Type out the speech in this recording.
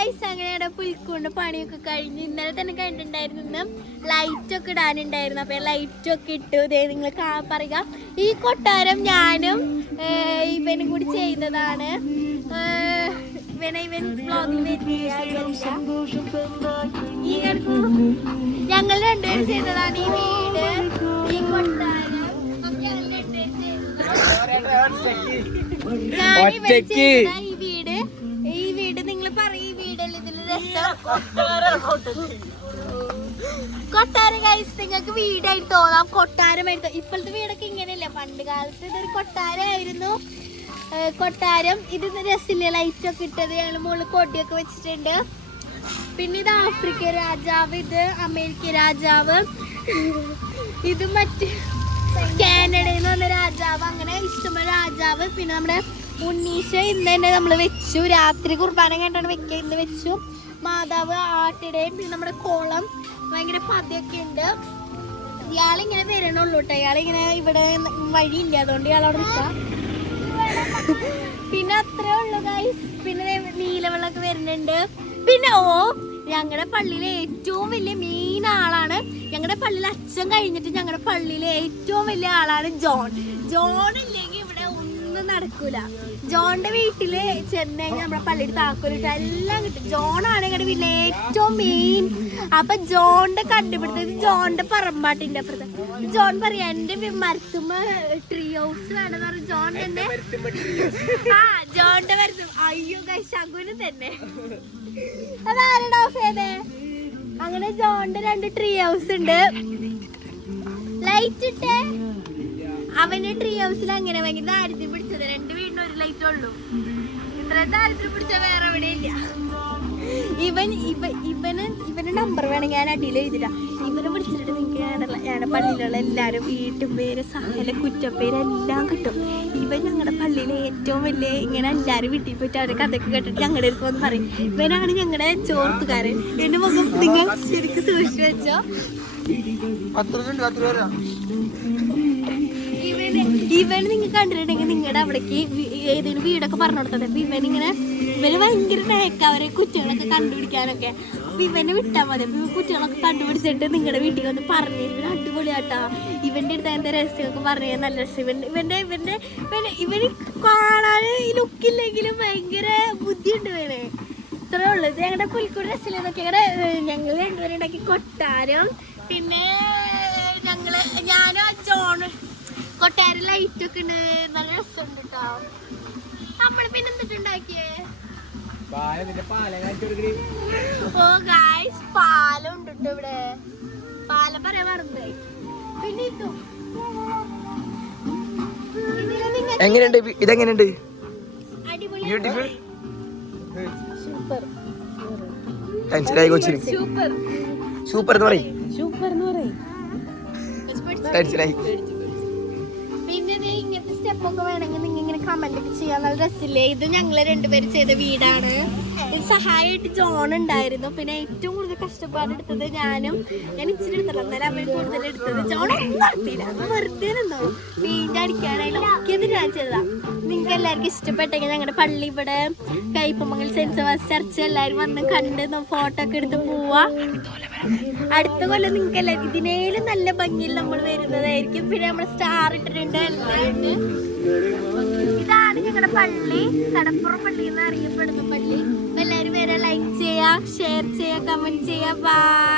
Guys അങ്ങനെ പുൽക്കൊണ്ട് പണിയൊക്കെ കഴിഞ്ഞ് ഇന്നലെ തന്നെ കണ്ടിട്ടുണ്ടായിരുന്നു. ലൈറ്റ് ഒക്കെ ഇടാനുണ്ടായിരുന്നു. അപ്പൊ ലൈറ്റ് ഒക്കെ ഇട്ടു. ഇതേ നിങ്ങൾ പറയുക, ഈ കൊട്ടാരം ഞാനും ഇവനും കൂടി ചെയ്യുന്നതാണ്. ഞങ്ങൾ രണ്ടുപേരും ചെയ്തതാണ് ഈ വീട്, ഈ കൊട്ടാരം. ഈ വീട് നിങ്ങൾ പറയും, ഈ വീടല്ല ഇതില് രസം. കൊട്ടാരം ഗൈസ് നിങ്ങൾക്ക് വീടായിട്ട് തോന്നാം, കൊട്ടാരമായിട്ട്. ഇപ്പോഴത്തെ വീടൊക്കെ ഇങ്ങനെയല്ല, പണ്ട് കാലത്ത് ഇതൊരു കൊട്ടാരമായിരുന്നു. കൊട്ടാരം ഇത് രസില്ല, ലൈറ്റ് ഒക്കെ ഇട്ടത്. ഞങ്ങൾ മുകളിൽ കൊടിയൊക്കെ വെച്ചിട്ടുണ്ട്. പിന്നെ ഇത് ആഫ്രിക്ക രാജാവ്, ഇത് അമേരിക്ക രാജാവ്, ഇത് മറ്റ് കാനഡയിൽ നിന്ന് വന്ന രാജാവ്. അങ്ങനെ ഇഷ്ടംപോലെ രാജാവ്. പിന്നെ നമ്മുടെ ഉണ്ണീശ ഇന്ന് തന്നെ നമ്മൾ വെച്ചു, രാത്രി കുർബാന കണ്ടാണ് വെക്കുക. ഇന്ന് വെച്ചു. മാതാവ് ആട്ടിടയും. പിന്നെ നമ്മുടെ കോളം ഭയങ്കര പതിയൊക്കെ ഉണ്ട്. ഇയാളിങ്ങനെ വരണുള്ളൂ കേട്ടോ. ഇയാളിങ്ങനെ ഇവിടെ വഴിയില്ല, അതുകൊണ്ട് ഇയാളവിടെ നിൽക്കാം. പിന്നെ അത്രേ ഉള്ളു ഗൈസ്. പിന്നെ നീലവെള്ളമൊക്കെ വരുന്നുണ്ട്. പിന്നെ ഞങ്ങളുടെ പള്ളിയിലെ ഏറ്റവും വലിയ മെയിൻ ആളാണ്. ഞങ്ങളുടെ പള്ളിയിൽ അച്ഛൻ കഴിഞ്ഞിട്ട് ഞങ്ങളുടെ പള്ളിയിലെ ഏറ്റവും വലിയ ആളാണ് ജോൺ. ജോൺ ഇല്ലെങ്കിൽ ഇവിടെ ഒന്നും നടക്കൂല. ജോണിന്റെ വീട്ടില് ചെന്ന് കഴിഞ്ഞാൽ നമ്മുടെ പള്ളിയിൽ താക്കോലിട്ട് എല്ലാം കിട്ടും. ജോണാണ് ഞങ്ങളുടെ വീട്ടിലെ ഏറ്റവും മെയിൻ. അപ്പൊ ജോണിന്റെ കണ്ടുപിടുത്തത് ജോണിന്റെ പറമ്പാട്ടിന്റെ അപ്പുറത്ത്. ജോൺ പറയാ എന്റെ മരത്തുമ്മ ട്രീ ഹൗസ് വേണമെന്ന് പറഞ്ഞു. ജോൺ തന്നെ ജോണിന്റെ മരത്തും. അയ്യോ ശകുന് തന്നെ അതാരുടെ ഓഫ് ചെയ്തേ. അങ്ങനെ ജോണിന്റെ 2 ട്രീ ഹൗസ് ഉണ്ട്. ലൈറ്റ് ഇട്ടേ. അവന്റെ ട്രീ ഹൗസിൽ അങ്ങനെ ഭയങ്കര ദാരിദ്ര്യം പിടിച്ചത്. 2 വീടിന് 1 ലൈറ്റ് ഉള്ളൂ. ഇത്ര ദാരിദ്ര്യം പിടിച്ച വേറെ എവിടെ ഇല്ല. ഇവന് നമ്പർ വേണമെങ്കിൽ ഞാൻ അടിയിൽ എഴുതില്ല. ഇവനെ വിളിച്ചിട്ട് നിങ്ങൾക്ക് ഞങ്ങളുടെ പള്ളിയിലുള്ള എല്ലാവരും വീട്ടുപേര്, സകല കുറ്റപ്പേരെല്ലാം കിട്ടും. ഇവൻ ഞങ്ങളുടെ പള്ളിയിലെ ഏറ്റവും വലിയ ഇങ്ങനെ എല്ലാവരും വീട്ടിൽ പോയിട്ട് അവരെ കഥയൊക്കെ കേട്ടിട്ട് ഞങ്ങളുടെ അടുത്ത് വന്ന് പറയും. ഇവനാണ് ഞങ്ങളുടെ ചോർത്തുകാരൻ. എന്റെ മുഖം നിങ്ങൾ ശരിക്കും സൂക്ഷിച്ചു വെച്ചോ. ഇവന് നിങ്ങൾ കണ്ടിട്ടുണ്ടെങ്കിൽ നിങ്ങളുടെ അവിടേക്ക് ഏതെങ്കിലും വീടൊക്കെ പറഞ്ഞു കൊടുത്തത്. അപ്പൊ ഇവന് ഭയങ്കര നേക്ക അവരെ കുറ്റങ്ങളൊക്കെ കണ്ടുപിടിക്കാനൊക്കെ. അപ്പൊ ഇവനെ വിട്ടാൽ മതി. അപ്പൊ കുറ്റങ്ങളൊക്കെ കണ്ടുപിടിച്ചിട്ട് നിങ്ങളുടെ വീട്ടിൽ വന്ന് പറഞ്ഞു തരും. അടിപൊളിയാട്ടാ. ഇവന്റെ അടുത്ത് എന്താ രഹസ്യമൊക്കെ പറഞ്ഞു നല്ല രസം. ഇവന് കാണാൻ ലുക്കില്ലെങ്കിലും ഭയങ്കര ബുദ്ധിയുണ്ട് ഇവന്. ഇത്രേ ഉള്ളു. ഇത് ഞങ്ങളുടെ പുൽക്കൂട് രസത്തിലൊക്കെ ഞങ്ങൾ രണ്ടുപേരും ഉണ്ടാക്കി കൊട്ടാരം. പിന്നെ ഞാനും ആ ജോണ് കൊട്ടാരം ലൈറ്റ് ഒക്കെ ഉണ്ട്. നല്ല രസമുണ്ട് കേട്ടോ. നമ്മള് പിന്നെ എന്തിട്ടുണ്ടാക്കിയേ? ഓ ഗായ്സ് പാലം ഉണ്ട് കേട്ടോ ഇവിടെ. പാലം പറയാൻ മറന്നേ. പിന്നെ എങ്ങനെയുണ്ട്? ഇതെങ്ങനെയുണ്ട്? അടിപൊളി. സൂപ്പർ. സൂപ്പർ സൂപ്പർ എന്ന് പറയും. പിന്നെ ഇങ്ങനത്തെ സ്റ്റെപ്പൊക്കെ വേണമെങ്കിൽ നിങ്ങൾ ഇങ്ങനെ കമന്റ് ഒക്കെ ചെയ്യാൻ നല്ല രസമില്ലേ? ഇത് ഞങ്ങള് രണ്ടുപേരും ചെയ്ത വീടാണ്. ഇത് സഹായമായിട്ട് ജോൺ ഉണ്ടായിരുന്നു. പിന്നെ ഏറ്റവും കൂടുതൽ കഷ്ടപ്പാടെടുത്തത് ഞാൻ ഇച്ചിരി എടുത്തല്ലോ. എന്നാലും അവർ കൂടുതൽ എടുത്തത്. ജോൺ ഒന്നും നടത്തിയില്ല. വെറുതെ നിന്നോ പെയിന്റ് അടിക്കാനായിട്ട് ഒക്കെയത് ഞാൻ ചെയ്തതാ. നിങ്ങൾക്ക് എല്ലാവർക്കും ഇഷ്ടപ്പെട്ടെങ്കിൽ ഞങ്ങളുടെ പള്ളി ഇവിടെ കയ്പമംഗൽ സെന്റ് സെബാസ്റ്റ്യൻ ചർച്ച് എല്ലാവരും വന്ന് കണ്ട് ഫോട്ടോ ഒക്കെ എടുത്ത് പോവാ. അടുത്ത കൊല്ലം നിങ്ങൾക്ക് എല്ലാവർക്കും ഇതിനേലും നല്ല ഭംഗിയിൽ നമ്മൾ വരുന്നതായിരിക്കും. പിന്നെ നമ്മൾ സ്റ്റാർ ഇട്ടിട്ടുണ്ട്. ഇതാണ് ഞങ്ങളുടെ പള്ളി, കടപ്പുറം പള്ളി എന്ന് അറിയപ്പെടുന്ന പള്ളി. എല്ലാവരും വരെ ലൈക്ക് ചെയ്യുക, ഷെയർ ചെയ്യുക, കമന്റ് ചെയ്യുക. ബൈ.